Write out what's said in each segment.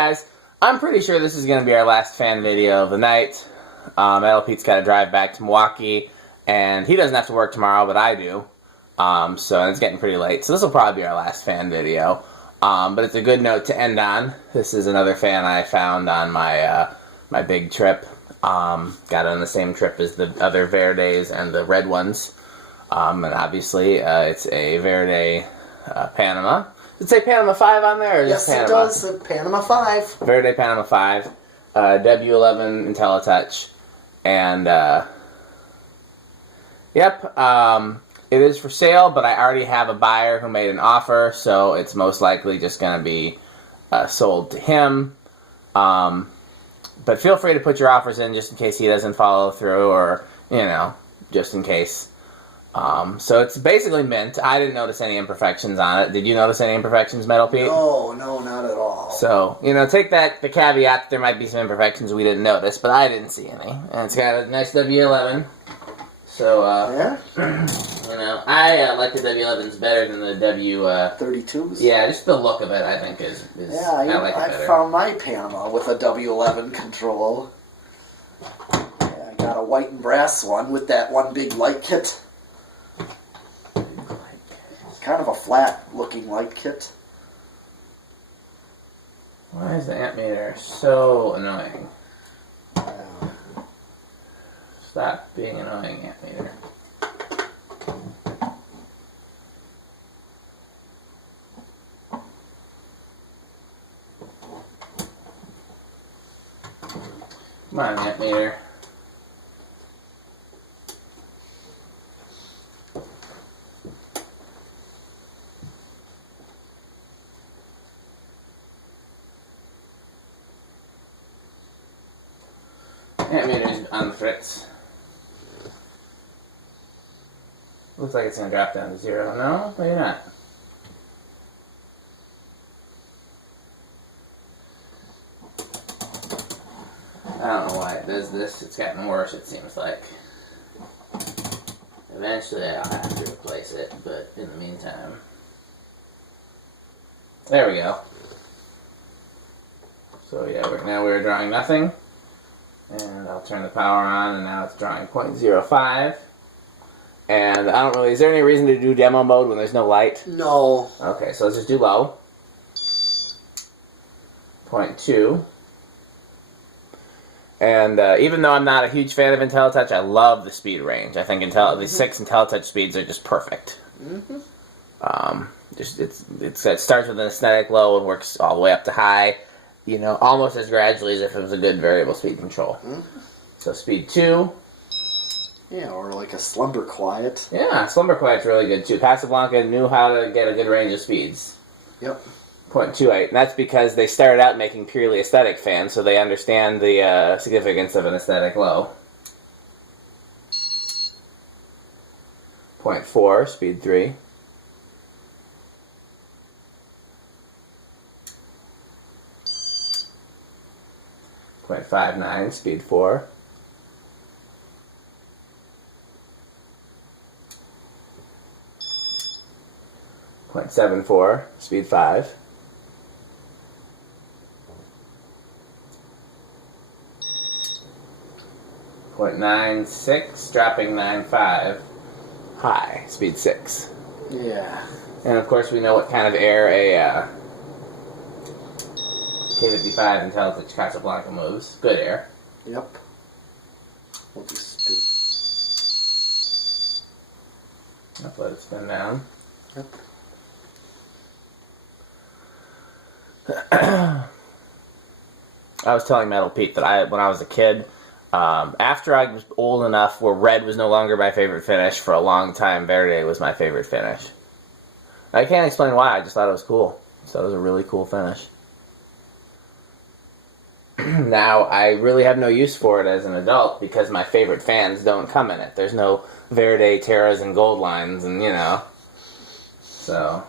guys, I'm pretty sure this is going to be our last fan video of the night. Metal Pete's got to drive back to Milwaukee, and he doesn't have to work tomorrow, but I do. So it's getting pretty late, so this will probably be our last fan video. But it's a good note to end on. This is another fan I found on my my big trip. Got it on the same trip as the other Verdes and the red ones. And obviously, it's a Verde Panama. Does it say Panama 5 on there? Or yes, Panama? It does. The Panama 5. Verde Panama 5. W11 InteliTouch. And, yep, it is for sale, but I already have a buyer who made an offer, so it's most likely just going to be sold to him. But feel free to put your offers in just in case he doesn't follow through, or, you know, just in case. So it's basically mint. I didn't notice any imperfections on it. Did you notice any imperfections, Metal Pete? No, not at all. So, you know, take that, the caveat that there might be some imperfections we didn't notice, but I didn't see any. And it's got a nice W11. So, yeah? You know, I like the W11s better than the W32s? Yeah, just the look of it, I think, is yeah, I like it better. I found my Panama with a W11 control. Yeah, I got a white and brass one with that one big light kit. Kind of a flat-looking light kit. Why is the amp meter so annoying? Stop being annoying, amp meter. Come on, amp meter. Amp meter's on the fritz. Looks like it's going to drop down to 0. No? Maybe not. I don't know why it does this. It's gotten worse, it seems like. Eventually I'll have to replace it, but in the meantime... There we go. So yeah, now we're drawing nothing. And I'll turn the power on, and now it's drawing 0.05. And I don't really... Is there any reason to do demo mode when there's no light? No. Okay, so let's just do low. 0.2. And even though I'm not a huge fan of InteliTouch, I love the speed range. I think the 6 InteliTouch speeds are just perfect. It starts with an aesthetic low and works all the way up to high. You know, almost as gradually as if it was a good variable speed control. So speed 2. Yeah, or like a slumber quiet. Yeah, slumber quiet's really good too. Casablanca knew how to get a good range of speeds. Yep. 0.28, and that's because they started out making purely aesthetic fans, so they understand the significance of an aesthetic low. 0.4, speed 3. 0.59, speed 4. 0.74, speed 5. 0.96, dropping 9.5, high, speed 6. Yeah. And of course we know what kind of air a K55 InteliTouch Casablanca moves. Good air. Yep. We'll just do. I'll let it spin down. Yep. I was telling Metal Pete that when I was a kid, after I was old enough where red was no longer my favorite finish, for a long time Verde was my favorite finish. I can't explain why, I just thought it was cool. So it was a really cool finish. Now, I really have no use for it as an adult because my favorite fans don't come in it. There's no Verde, Terras, and Gold lines, and you know. So,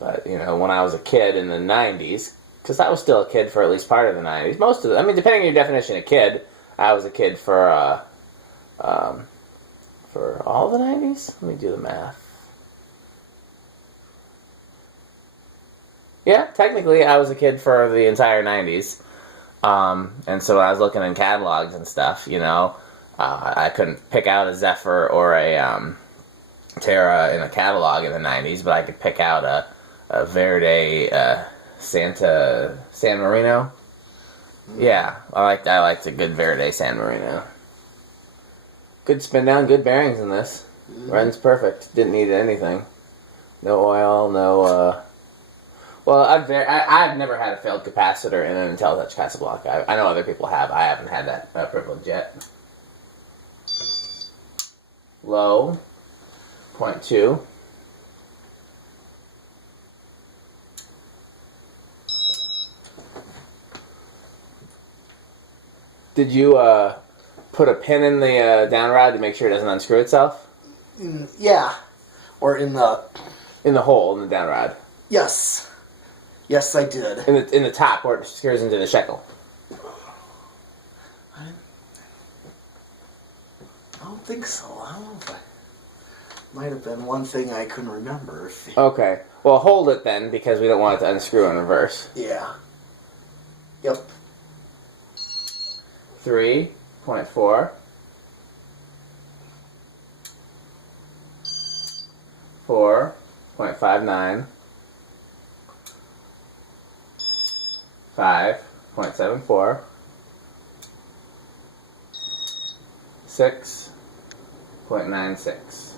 but, you know, when I was a kid in the 90s, because I was still a kid for at least part of the 90s. Most of the, I mean, depending on your definition of kid, I was a kid for all the 90s? Let me do the math. Yeah, technically, I was a kid for the entire 90s. And so when I was looking in catalogs and stuff, you know, I couldn't pick out a Zephyr or a Terra in a catalog in the 90s, but I could pick out a Verde San Marino. Yeah, I liked a good Verde San Marino. Good spin down, good bearings in this. Runs perfect. Didn't need anything. No oil, no. Well, I've never had a failed capacitor in an InteliTouch Casablanca. I know other people have. I haven't had that privilege yet. Low, 0.2. Did you put a pin in the down rod to make sure it doesn't unscrew itself? Yeah, or in the hole in the down rod. Yes. Yes, I did. In the top where it screws into the shekel. I don't think so. I don't know if might have been one thing I couldn't remember. Okay. Well, hold it then, because we don't want it to unscrew in reverse. Yeah. Yep. 3.4. 4.59. 5.74. 6.96.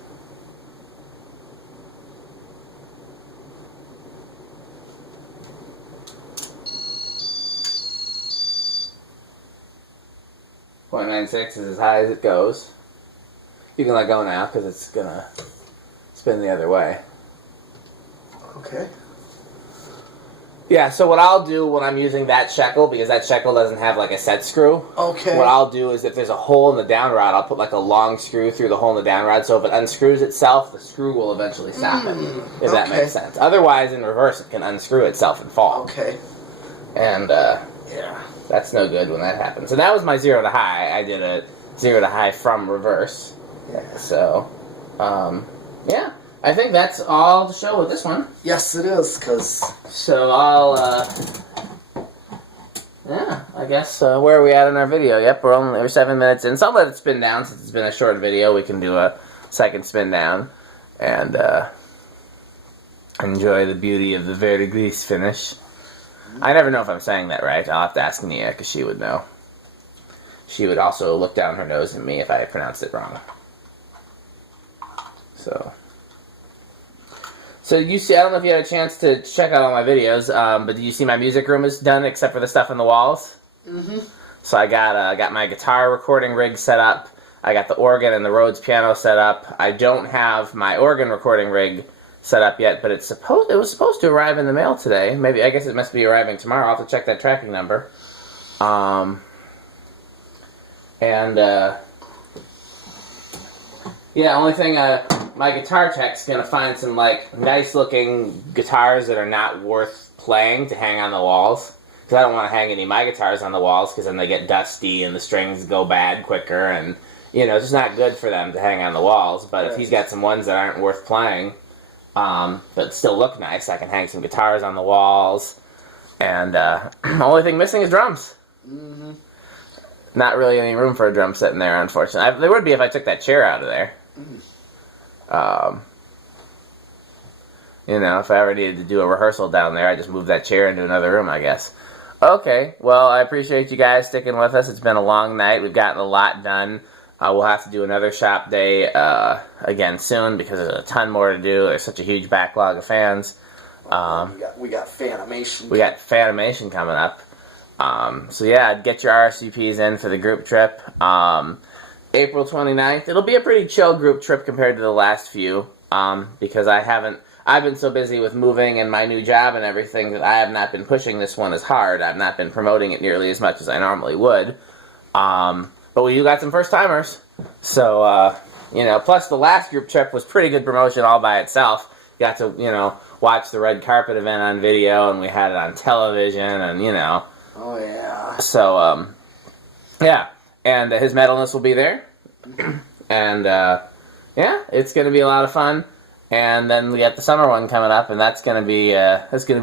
.96 is as high as it goes. You can let go now because it's gonna spin the other way. Okay. Yeah, so what I'll do when I'm using that shekel, because that shekel doesn't have like a set screw. Okay. What I'll do is if there's a hole in the down rod, I'll put like a long screw through the hole in the down rod, so if it unscrews itself, the screw will eventually stop it. If that makes sense. Otherwise, in reverse, it can unscrew itself and fall. Okay. And yeah, that's no good when that happens. So that was my 0 to high. I did a 0 to high from reverse. Yeah. So, yeah. I think that's all to show with this one. Yes, it is, because... So I'll, yeah, I guess, where are we at in our video? Yep, we're 7 minutes in. So I'll let it spin down since it's been a short video. We can do a second spin down and enjoy the beauty of the verdigris finish. I never know if I'm saying that right. I'll have to ask Nia, because she would know. She would also look down her nose at me if I pronounced it wrong. So you see, I don't know if you had a chance to check out all my videos, but did you see my music room is done except for the stuff on the walls? Mm-hmm. So I got my guitar recording rig set up. I got the organ and the Rhodes piano set up. I don't have my organ recording rig set up yet, but it was supposed to arrive in the mail today. Maybe, I guess it must be arriving tomorrow. I'll have to check that tracking number. Yeah, only thing, my guitar tech's gonna find some, like, nice-looking guitars that are not worth playing to hang on the walls. Because I don't want to hang any of my guitars on the walls, because then they get dusty and the strings go bad quicker, and, you know, it's just not good for them to hang on the walls. But if he's got some ones that aren't worth playing, but still look nice, I can hang some guitars on the walls. And, the only thing missing is drums. Mm-hmm. Not really any room for a drum set in there, unfortunately. There would be if I took that chair out of there. You know, if I ever needed to do a rehearsal down there, I just move that chair into another room, I guess. Okay, well, I appreciate you guys sticking with us. It's been a long night. We've gotten a lot done. We'll have to do another shop day again soon because there's a ton more to do. There's such a huge backlog of fans. We got Fanimation. We got Fanimation coming up. So yeah, get your RSVPs in for the group trip. April 29th. It'll be a pretty chill group trip compared to the last few, because I've been so busy with moving and my new job and everything that I have not been pushing this one as hard. I've not been promoting it nearly as much as I normally would. But we got some first timers. So, you know, plus the last group trip was pretty good promotion all by itself. Got to, you know, watch the red carpet event on video, and we had it on television, and, you know. Oh, yeah. So, yeah. And his metalness will be there. And, yeah, it's going to be a lot of fun. And then we got the summer one coming up, and that's gonna be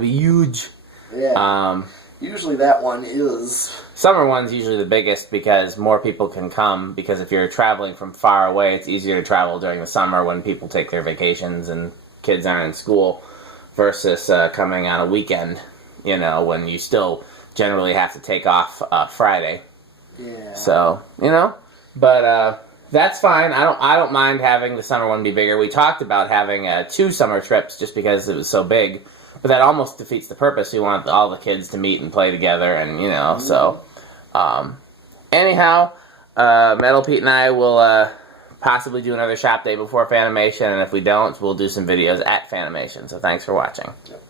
huge. Yeah. Usually that one is. Summer one's usually the biggest because more people can come. Because if you're traveling from far away, it's easier to travel during the summer when people take their vacations and kids aren't in school, versus coming on a weekend. You know, when you still generally have to take off Friday. Yeah. So but that's fine. I don't mind having the summer one be bigger. We talked about having 2 summer trips just because it was so big. But that almost defeats the purpose. We want all the kids to meet and play together, and so. Anyhow, Metal Pete and I will possibly do another shop day before Fanimation, and if we don't, we'll do some videos at Fanimation. So thanks for watching. Yep.